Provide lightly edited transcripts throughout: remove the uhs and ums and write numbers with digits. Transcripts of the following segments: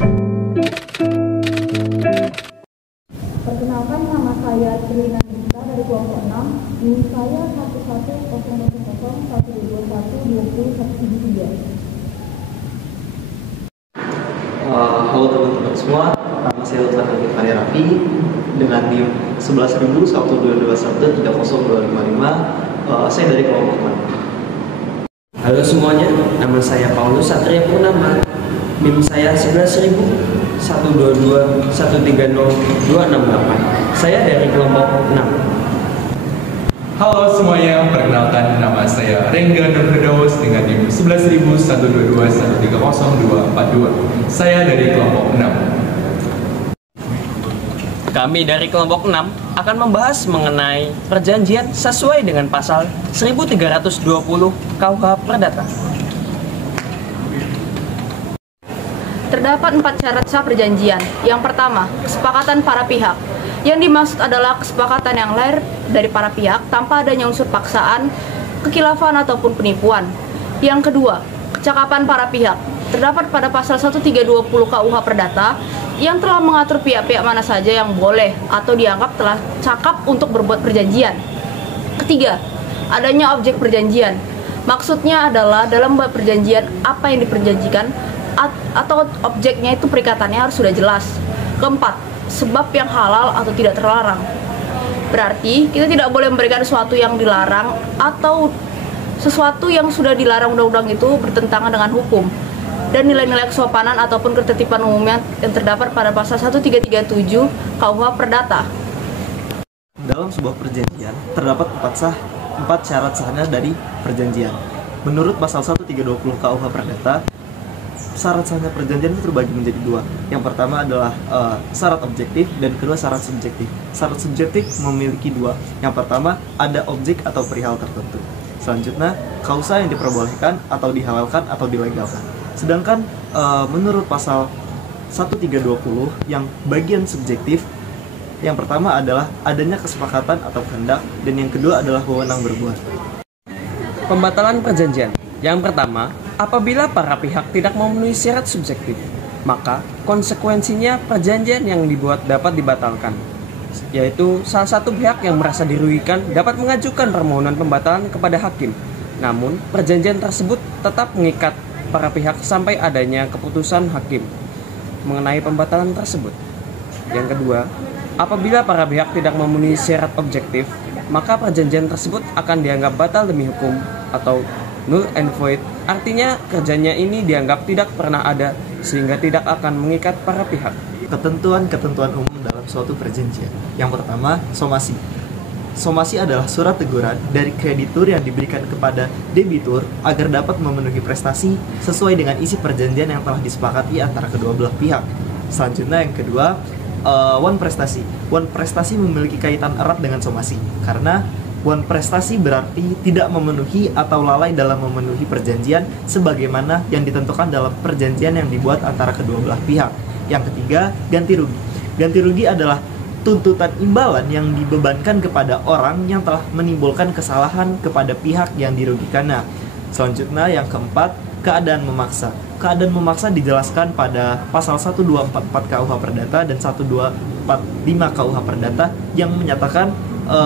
Perkenalkan, nama saya Trina Nisa dari kelompok 6. NIM saya 110001212013. Halo teman-teman semua, nama saya Lutfi Hanif Raffi dengan NIM 11.122130255. Saya dari kelompok 6. Halo semuanya, nama saya Paulus Satria Purnama. NIM saya 11.122130268. Saya dari kelompok 6. Halo semuanya, perkenalkan nama saya Rengga Nur Firdaus dengan NIM 11.122130242. Saya dari kelompok 6. Kami dari kelompok 6 akan membahas mengenai perjanjian sesuai dengan pasal 1320 KUH Perdata. Terdapat 4 syarat sah perjanjian. Yang pertama, kesepakatan para pihak. Yang dimaksud adalah kesepakatan yang lahir dari para pihak tanpa adanya unsur paksaan, kekhilafan ataupun penipuan. Yang kedua, kecakapan para pihak. Terdapat pada pasal 1320 KUH Perdata yang telah mengatur pihak-pihak mana saja yang boleh atau dianggap telah cakap untuk berbuat perjanjian. Ketiga, adanya objek perjanjian. Maksudnya adalah dalam buat perjanjian apa yang diperjanjikan atau objeknya itu perikatannya harus sudah jelas. Keempat, sebab yang halal atau tidak terlarang. Berarti kita tidak boleh memberikan sesuatu yang dilarang atau sesuatu yang sudah dilarang undang-undang itu bertentangan dengan hukum dan nilai-nilai kesopanan ataupun ketertiban umum yang terdapat pada pasal 1337 KUH Perdata. Dalam sebuah perjanjian terdapat 4 syarat sahnya dari perjanjian. Menurut pasal 1320 KUH Perdata, syarat sahnya perjanjian itu terbagi menjadi 2. Yang pertama adalah syarat objektif dan kedua syarat subjektif. Syarat subjektif memiliki 2. Yang pertama ada objek atau perihal tertentu. Selanjutnya kausa yang diperbolehkan atau dihalalkan atau dilegalkan. Sedangkan menurut pasal 1320 yang bagian subjektif, yang pertama adalah adanya kesepakatan atau kehendak dan yang kedua adalah wewenang berbuat. Pembatalan perjanjian. Yang pertama, apabila para pihak tidak memenuhi syarat subjektif, maka konsekuensinya perjanjian yang dibuat dapat dibatalkan, yaitu salah satu pihak yang merasa dirugikan dapat mengajukan permohonan pembatalan kepada hakim. Namun, perjanjian tersebut tetap mengikat para pihak sampai adanya keputusan hakim mengenai pembatalan tersebut. Yang kedua, apabila para pihak tidak memenuhi syarat objektif, maka perjanjian tersebut akan dianggap batal demi hukum atau null and void. Artinya kerjanya ini dianggap tidak pernah ada sehingga tidak akan mengikat para pihak. Ketentuan-ketentuan umum dalam suatu perjanjian. Yang pertama, somasi. Somasi adalah surat teguran dari kreditur yang diberikan kepada debitur agar dapat memenuhi prestasi sesuai dengan isi perjanjian yang telah disepakati antara kedua belah pihak. Selanjutnya yang kedua, wan prestasi. Wan prestasi memiliki kaitan erat dengan somasi karena wan prestasi berarti tidak memenuhi atau lalai dalam memenuhi perjanjian sebagaimana yang ditentukan dalam perjanjian yang dibuat antara kedua belah pihak. Yang ketiga, ganti rugi. Ganti rugi adalah tuntutan imbalan yang dibebankan kepada orang yang telah menimbulkan kesalahan kepada pihak yang dirugikannya. Selanjutnya yang keempat, keadaan memaksa. Keadaan memaksa dijelaskan pada pasal 1244 KUH Perdata dan 1245 KUH Perdata yang menyatakan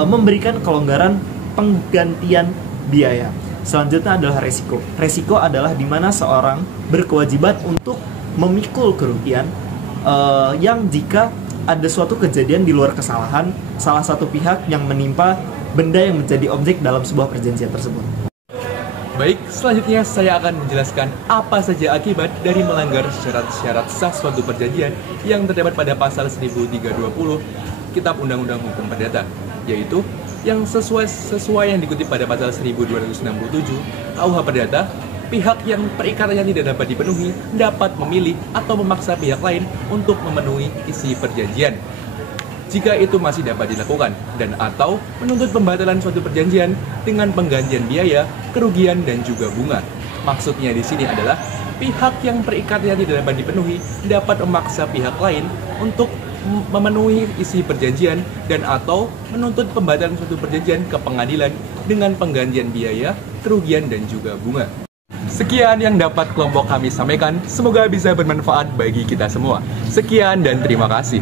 memberikan kelonggaran penggantian biaya. Selanjutnya adalah resiko. Resiko adalah di mana seorang berkewajiban untuk memikul kerugian yang jika ada suatu kejadian di luar kesalahan salah satu pihak yang menimpa benda yang menjadi objek dalam sebuah perjanjian tersebut. Baik, selanjutnya saya akan menjelaskan apa saja akibat dari melanggar syarat-syarat sah suatu perjanjian yang terdapat pada pasal 1320 Kitab Undang-Undang Hukum Perdata, yaitu yang sesuai yang dikutip pada pasal 1267 KUH Perdata. Pihak yang perikatannya tidak dapat dipenuhi dapat memilih atau memaksa pihak lain untuk memenuhi isi perjanjian jika itu masih dapat dilakukan, dan atau menuntut pembatalan suatu perjanjian dengan penggantian biaya, kerugian, dan juga bunga. Maksudnya di sini adalah pihak yang perikatannya tidak dapat dipenuhi dapat memaksa pihak lain untuk memenuhi isi perjanjian dan atau menuntut pembatalan suatu perjanjian ke pengadilan dengan penggantian biaya, kerugian, dan juga bunga. Sekian yang dapat kelompok kami sampaikan. Semoga bisa bermanfaat bagi kita semua. Sekian dan terima kasih.